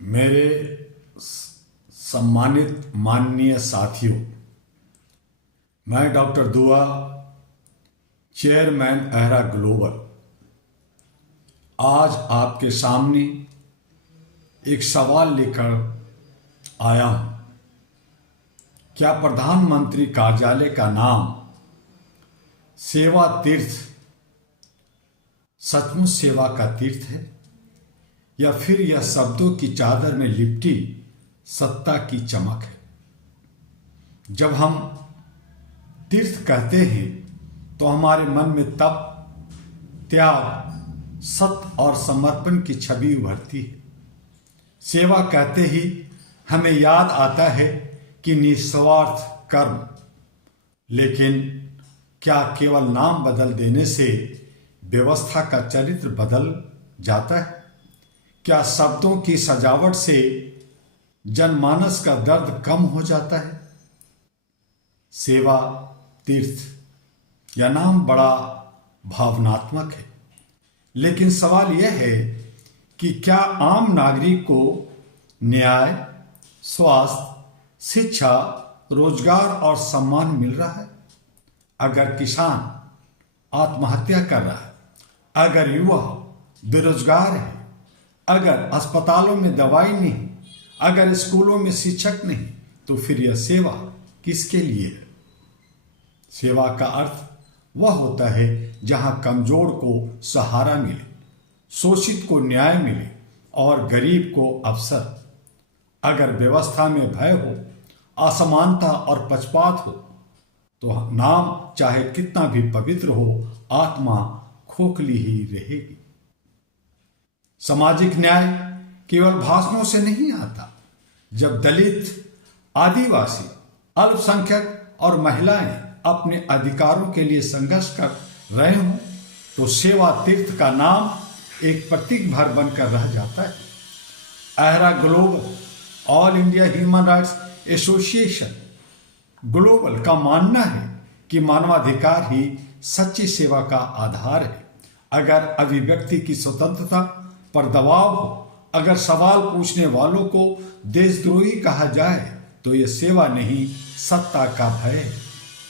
मेरे सम्मानित माननीय साथियों, मैं डॉक्टर दुआ, चेयरमैन अहरा ग्लोबल, आज आपके सामने एक सवाल लेकर आया हूं। क्या प्रधानमंत्री कार्यालय का नाम सेवा तीर्थ सचमुच सेवा का तीर्थ है, या फिर यह शब्दों की चादर में लिपटी सत्ता की चमक है? जब हम तीर्थ कहते हैं तो हमारे मन में तप, त्याग, सत्य और समर्पण की छवि उभरती है। सेवा कहते ही हमें याद आता है कि निस्वार्थ कर्म। लेकिन क्या केवल नाम बदल देने से व्यवस्था का चरित्र बदल जाता है? क्या शब्दों की सजावट से जनमानस का दर्द कम हो जाता है? सेवा तीर्थ यह नाम बड़ा भावनात्मक है, लेकिन सवाल यह है कि क्या आम नागरिक को न्याय, स्वास्थ्य, शिक्षा, रोजगार और सम्मान मिल रहा है? अगर किसान आत्महत्या कर रहा है, अगर युवा बेरोजगार है, अगर अस्पतालों में दवाई नहीं, अगर स्कूलों में शिक्षक नहीं, तो फिर यह सेवा किसके लिए है? सेवा का अर्थ वह होता है जहां कमजोर को सहारा मिले, शोषित को न्याय मिले और गरीब को अवसर। अगर व्यवस्था में भय हो, असमानता और पक्षपात हो, तो नाम चाहे कितना भी पवित्र हो, आत्मा खोखली ही रहेगी। सामाजिक न्याय केवल भाषणों से नहीं आता। जब दलित, आदिवासी, अल्पसंख्यक और महिलाएं अपने अधिकारों के लिए संघर्ष कर रहे हों, तो सेवा तीर्थ का नाम एक प्रतीक भर बनकर रह जाता है। AHRA global, all India human rights association global का मानना है कि मानवाधिकार ही सच्ची सेवा का आधार है। अगर अभिव्यक्ति की स्वतंत्रता पर दबाव हो, अगर सवाल पूछने वालों को देशद्रोही कहा जाए, तो यह सेवा नहीं, सत्ता का भय है।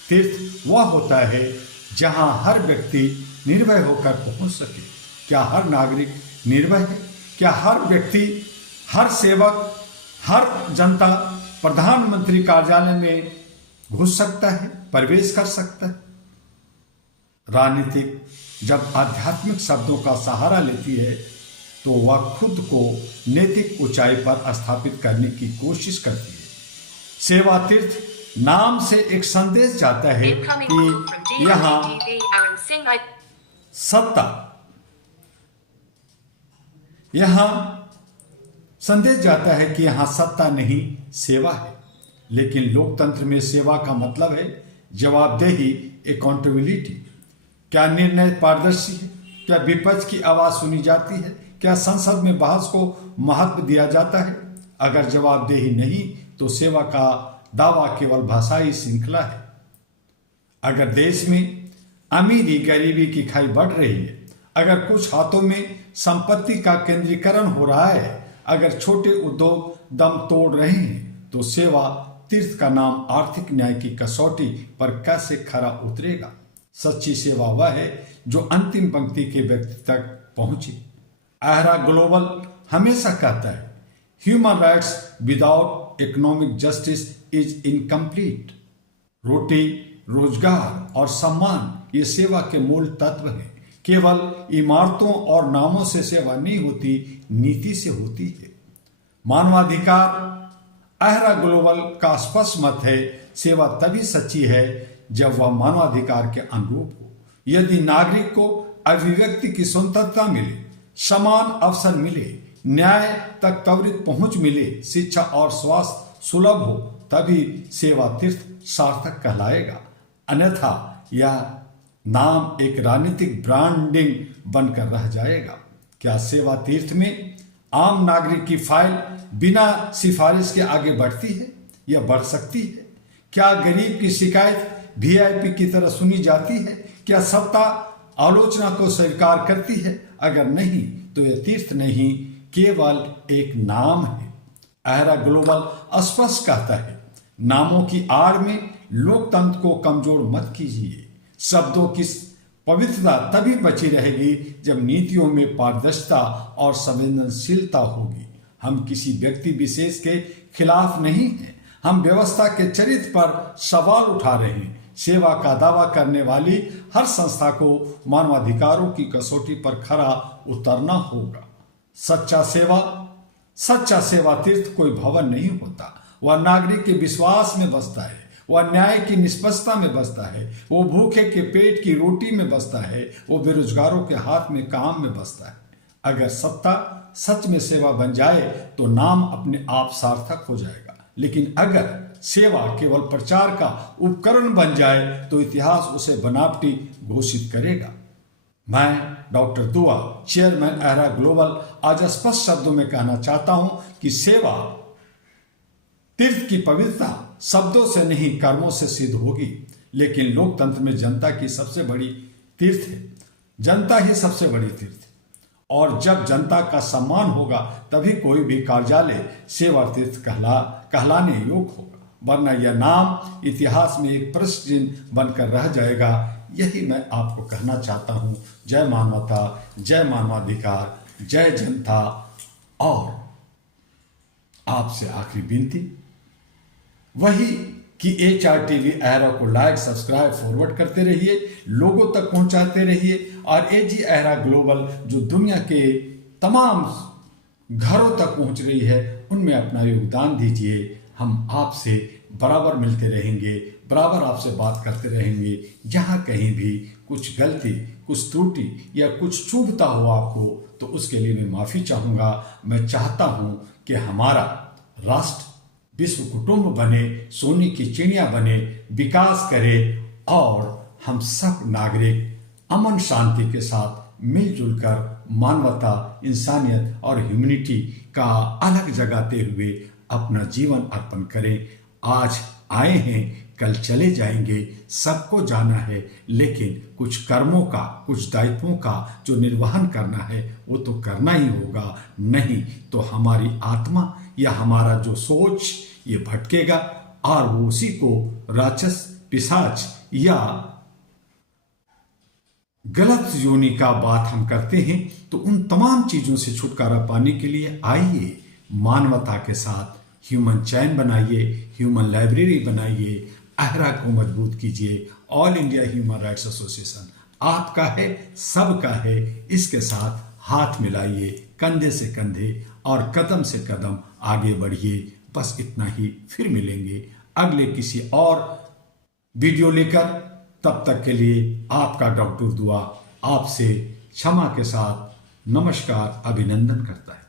तीर्थ वह होता है जहां हर व्यक्ति निर्भय होकर पहुंच सके। क्या हर नागरिक निर्भय है? क्या हर व्यक्ति, हर सेवक, हर जनता प्रधानमंत्री कार्यालय में घुस सकता है, प्रवेश कर सकता है? राजनीतिक जब आध्यात्मिक शब्दों का सहारा लेती है, तो वह खुद को नैतिक ऊंचाई पर स्थापित करने की कोशिश करती है। सेवा तीर्थ नाम से एक संदेश जाता है कि यहाँ सत्ता, यहाँ संदेश जाता है कि यहाँ सत्ता नहीं, सेवा है। लेकिन लोकतंत्र में सेवा का मतलब है जवाबदेही, अकाउंटेबिलिटी। क्या निर्णय पारदर्शी है? क्या विपक्ष की आवाज सुनी जाती है? क्या संसद में बहस को महत्व दिया जाता है? अगर जवाबदेही नहीं, तो सेवा का दावा केवल भाषाई श्रृंखला है। अगर देश में अमीरी गरीबी की खाई बढ़ रही है, अगर कुछ हाथों में संपत्ति का केंद्रीकरण हो रहा है, अगर छोटे उद्योग दम तोड़ रहे हैं, तो सेवा तीर्थ का नाम आर्थिक न्याय की कसौटी पर कैसे खरा उतरेगा? सच्ची सेवा वह है जो अंतिम पंक्ति के व्यक्ति तक पहुंचे। अहरा ग्लोबल हमेशा कहता है, human rights without economic justice is incomplete. रोटी, रोजगार और सम्मान ये सेवा के मूल तत्व हैं। केवल इमारतों और नामों से सेवा नहीं होती, नीति से होती है। मानवाधिकार अहरा ग्लोबल का स्पष्ट मत है, सेवा तभी सच्ची है जब वह मानवाधिकार के अनुरूप हो। यदि नागरिक को अभिव्यक्ति की स्वतंत्रता मिले, समान अवसर मिले, न्याय तक त्वरित पहुंच मिले, शिक्षा और स्वास्थ्य सुलभ हो, तभी सेवा तीर्थ सार्थक कहलाएगा। अन्यथा यह नाम एक राजनीतिक ब्रांडिंग बनकर रह जाएगा। क्या सेवा तीर्थ में आम नागरिक की फाइल बिना सिफारिश के आगे बढ़ती है या बढ़ सकती है? क्या गरीब की शिकायत वीआईपी की तरह सुनी जाती है? क्या सत्ता आलोचना को स्वीकार करती है? अगर नहीं, तो यह तीर्थ नहीं, केवल एक नाम है। अहरा ग्लोबल स्पष्ट कहता है, नामों की आड़ में लोकतंत्र को कमजोर मत कीजिए। शब्दों की पवित्रता तभी बची रहेगी जब नीतियों में पारदर्शिता और संवेदनशीलता होगी। हम किसी व्यक्ति विशेष के खिलाफ नहीं हैं, हम व्यवस्था के चरित्र पर सवाल उठा रहे हैं। सेवा का दावा करने वाली हर संस्था को मानवाधिकारों की कसौटी पर खरा उतरना होगा। सच्चा सेवा तीर्थ कोई भवन नहीं होता, वह नागरिक के विश्वास में बसता है, वह न्याय की निष्पक्षता में बसता है, वो भूखे के पेट की रोटी में बसता है, वो बेरोजगारों के हाथ में काम में बसता है। अगर सत्ता सच में सेवा बन जाए तो नाम अपने आप सार्थक हो जाएगा, लेकिन अगर सेवा केवल प्रचार का उपकरण बन जाए तो इतिहास उसे बनावटी घोषित करेगा। मैं डॉक्टर दुआ, चेयरमैन अहरा ग्लोबल, आज स्पष्ट शब्दों में कहना चाहता हूं कि सेवा तीर्थ की पवित्रता शब्दों से नहीं कर्मों से सिद्ध होगी, लेकिन लोकतंत्र में जनता की सबसे बड़ी तीर्थ है। जनता ही सबसे बड़ी तीर्थ है, और जब जनता का सम्मान होगा तभी कोई भी कार्यालय सेवा तीर्थ कहलाने योग्य होगा, वरना यह नाम इतिहास में एक प्रश्न चिन्ह बनकर रह जाएगा। यही मैं आपको कहना चाहता हूं। जय मानवता, जय मानवाधिकार, जय जनता। और आपसे आखिरी विनती वही कि HRTV अहरा को लाइक, सब्सक्राइब, फॉरवर्ड करते रहिए, लोगों तक पहुंचाते रहिए, और AG अहरा ग्लोबल जो दुनिया के तमाम घरों तक पहुंच रही है उनमें अपना योगदान दीजिए। हम आपसे बराबर मिलते रहेंगे, बराबर आपसे बात करते रहेंगे। जहां कहीं भी कुछ गलती, कुछ त्रुटि या कुछ चूकता हो आपको, तो उसके लिए मैं माफी चाहूंगा। मैं चाहता हूं कि हमारा राष्ट्र विश्व कुटुंब बने, सोने की चिड़िया बने, विकास करे, और हम सब नागरिक अमन शांति के साथ मिलजुल कर मानवता, इंसानियत और ह्यूमैनिटी का अलग जगाते हुए अपना जीवन अर्पण करें। आज आए हैं, कल चले जाएंगे, सबको जाना है, लेकिन कुछ कर्मों का, कुछ दायित्वों का जो निर्वहन करना है वो तो करना ही होगा, नहीं तो हमारी आत्मा या हमारा जो सोच ये भटकेगा, और वो उसी को राक्षस, पिशाच या गलत योनि का बात हम करते हैं। तो उन तमाम चीजों से छुटकारा पाने के लिए आइए, मानवता के साथ ह्यूमन चैन बनाइए, ह्यूमन लाइब्रेरी बनाइए, अहरा को मजबूत कीजिए। All India human rights association आपका है, सबका है, इसके साथ हाथ मिलाइए, कंधे से कंधे और कदम से कदम आगे बढ़िए। बस इतना ही, फिर मिलेंगे अगले किसी और वीडियो लेकर। तब तक के लिए आपका डॉक्टर दुआ आपसे क्षमा के साथ नमस्कार, अभिनंदन करता है।